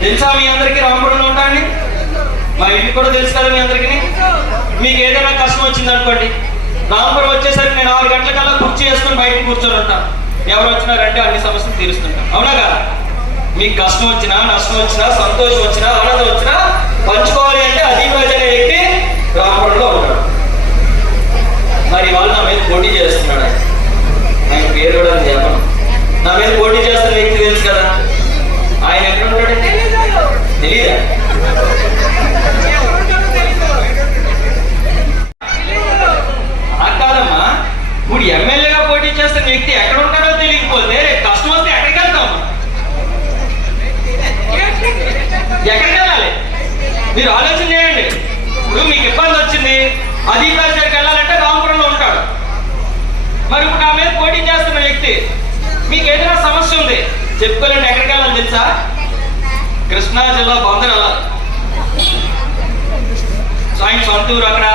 తెలుసా మీ అందరికీ రామపురంలో ఉంటాండి? మా ఇంటికి కూడా తెలుసు కదా మీ అందరికీ. మీకు ఏదైనా కష్టం వచ్చింది అనుకోండి. రామపురం వచ్చేసరికి నేను ఆరు గంటలకల్లా కుర్చీ చేసుకుని బయటకు కూర్చొని ఉంటాను ఎవరు వచ్చినారంటే అన్ని సమస్యలు తీరుస్తుంటాను అవునా కదా? మీకు కష్టం వచ్చినా నష్టం వచ్చినా సంతోషం వచ్చినా ఆనందం వచ్చినా పంచుకోవాలి అంటే అదీపరాజు అనే వ్యక్తి రామపురంలో ఉంటాడు మరి వాళ్ళు నా మీద పోటీ చేస్తున్నాడు ఆయన ఆయన పేరు కూడా నేను చెప్పను నా మీద పోటీ చేస్తున్న వ్యక్తి తెలుసు కదా ఆయన ఎక్కడ ఉంటాడండి తెలీదా అలా కాదమ్మా ఇప్పుడు ఎమ్మెల్యేగా పోటీ చేస్తున్న వ్యక్తి ఎక్కడ ఉంటాడో తెలియకపోతే రేపు కష్టం వస్తే ఎక్కడికి వెళ్తాం ఎక్కడికి వెళ్ళాలి మీరు ఆలోచన చేయండి. ఇప్పుడు మీకు ఇబ్బంది వచ్చింది అధికారి దగ్గరికి వెళ్ళాలంటే రామపురంలో ఉంటాడు. మరి ఇప్పుడు నా మీద పోటీ చేస్తున్న వ్యక్తి మీకు ఏదైనా సమస్య ఉంది? చెప్పుకోలేండి ఎక్కడికి వెళ్ళాలి తెలుసా? కృష్ణా జిల్లా బొందర వెళ్ళాలి సో ఆయన అక్కడ.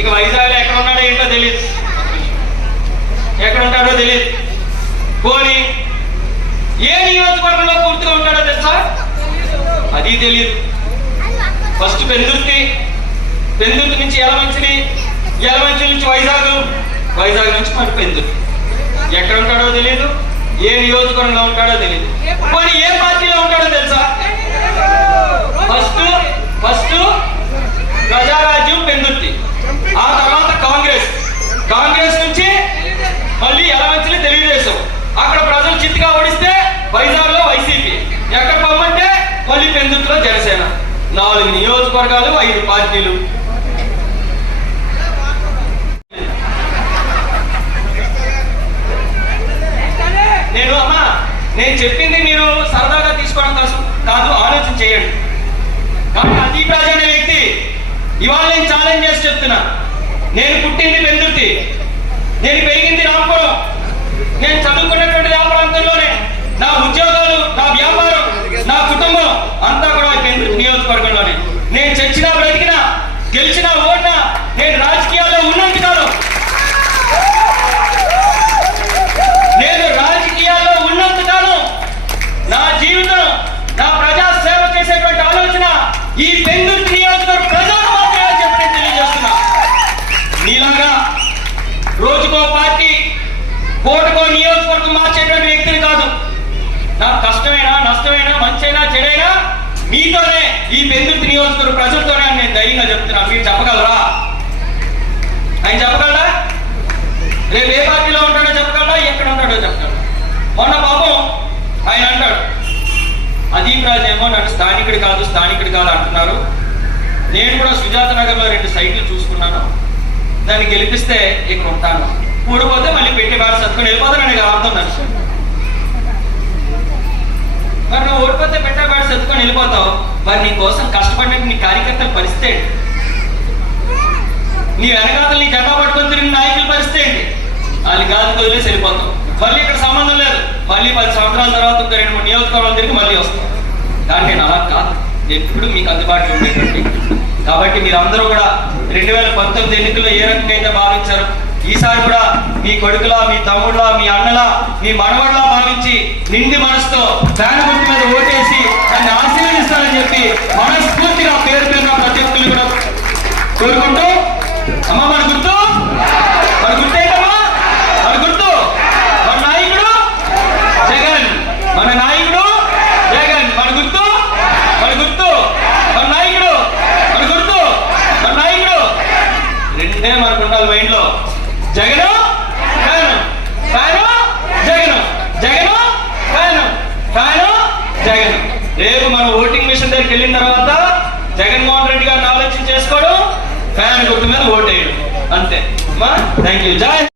ఇక వైజాగ్లో ఎక్కడ ఉన్నాడో ఏంటో తెలియదు ఎక్కడ ఉంటాడో తెలియదు పోనీ ఏ నియోజకవర్గంలో పూర్తిగా ఉంటాడో తెలుసా? అది తెలియదు ఫస్ట్ పెందుర్తి పెందుర్తి నుంచి ఎలమంచిలి ఎలమంచి నుంచి వైజాగ్ వైజాగ్ నుంచి మరి పెందుర్తి. ఎక్కడ ఉంటాడో తెలియదు ఏ నియోజకవర్గంలో ఉంటాడో తెలియదు మరి ఏ పార్టీలో ఉంటాడో తెలుసా? First first Prajarajyam Pendurthi. నాలుగు నియోజకవర్గాలు ఐదు పార్టీలు. నేను అమ్మా నేను చెప్పింది మీరు సరదాగా తీసుకోవడం కోసం కాదు ఆలోచన చేయండి. కానీ అతి ప్రాధాన్య వ్యక్తి ఇవాళ నేను ఛాలెంజ్ చేసి చెప్తున్నా. నేను పుట్టింది పెందుర్తి. నేను పెరిగింది రాంపురం నేను చదువుకున్నటువంటి ఆ ప్రాంతంలోనే నా ఉద్యోగాలు నా వ్యాపారం నా కుటుంబం అంతా కూడా ఈ పెందుర్తి నియోజకవర్గంలోనే నేను చచ్చినా బ్రతికినా గెలిచినా ఓడినా నేను రాజకీయాల్లో ఉన్నంతకాలం నేను రాజకీయాల్లో ఉన్నంతకాలం నా జీవితం నా ప్రజా సేవ చేసేటువంటి ఆలోచన ఈ పెందుర్తి నియోజకవర్గ ప్రజలకు మాత్రమే చెప్పి తెలియజేస్తున్నా. నీలాగా రోజుకో పార్టీ కోటుకో నియోజకవర్గం మార్చేటువంటి వ్యక్తిని కాదు. నాకు కష్టమైనా నష్టమైనా మీతోనే ఈ పెందుర్తి నియోజకవర్గ ప్రజలతోనే అని నేను ధైర్యంగా చెప్తున్నా. మీరు చెప్పగలరా? ఆయన చెప్పగలరా రేపు ఏ పార్టీలో ఉంటాడో చెప్పగలరా ఎక్కడ ఉంటాడో చెప్పగలరా మొన్న పాపం ఆయన అంటాడు అదీప్ రాజు ఏమో నన్ను స్థానికుడు కాదు స్థానికుడు కాదు అంటున్నారు. నేను కూడా సుజాత నగర్లో రెండు సైట్లు చూసుకున్నాను. దాన్ని గెలిపిస్తే ఇక్కడ ఉంటాను. ఊడిపోతే మళ్ళీ పెట్టి వారి సత్తుకుని వెళ్ళిపోతానని కదా అర్థం నచ్చింది మరి నువ్వు ఓడిపోతే పెట్టాబాడు చదువుకొని వెళ్ళిపోతావు. మరి నీ కోసం కష్టపడినట్టు నీ కార్యకర్తల పరిస్థితి నీ వెనకాతలు నీ జెండా పట్టుకొని తిరిగిన నాయకుల పరిస్థితి ఏంటి? వాళ్ళు గాలి వదిలేసి వెళ్ళిపోతాం మళ్ళీ ఇక్కడ సంబంధం లేదు. మళ్ళీ పది సంవత్సరాల తర్వాత ఒక రెండు మూడు నియోజకవర్గాలు తిరిగి మళ్ళీ వస్తాం కానీ నేను అలా కాదు. ఎప్పుడు మీకు అందుబాటులో ఉండేటువంటి కాబట్టి మీరందరూ కూడా రెండు వేల పంతొమ్మిది ఎన్నికల్లో ఏ రకంగా అయితే భావించారు ఈసారి కూడా మీ కొడుకులా మీ తమ్ముడులా మీ అన్నలా మీ మనవడిలా భావించి నిండి మనసుతో ఫ్యాన్ గుర్తు మీద ఓటేసి దగ్గరికి వెళ్ళిన తర్వాత జగన్మోహన్ రెడ్డి గారిని ఆలోచన చేసుకోవడం ఫ్యాన్ గుర్తు మీద ఓటేయడం. అంతే. Thank you Joy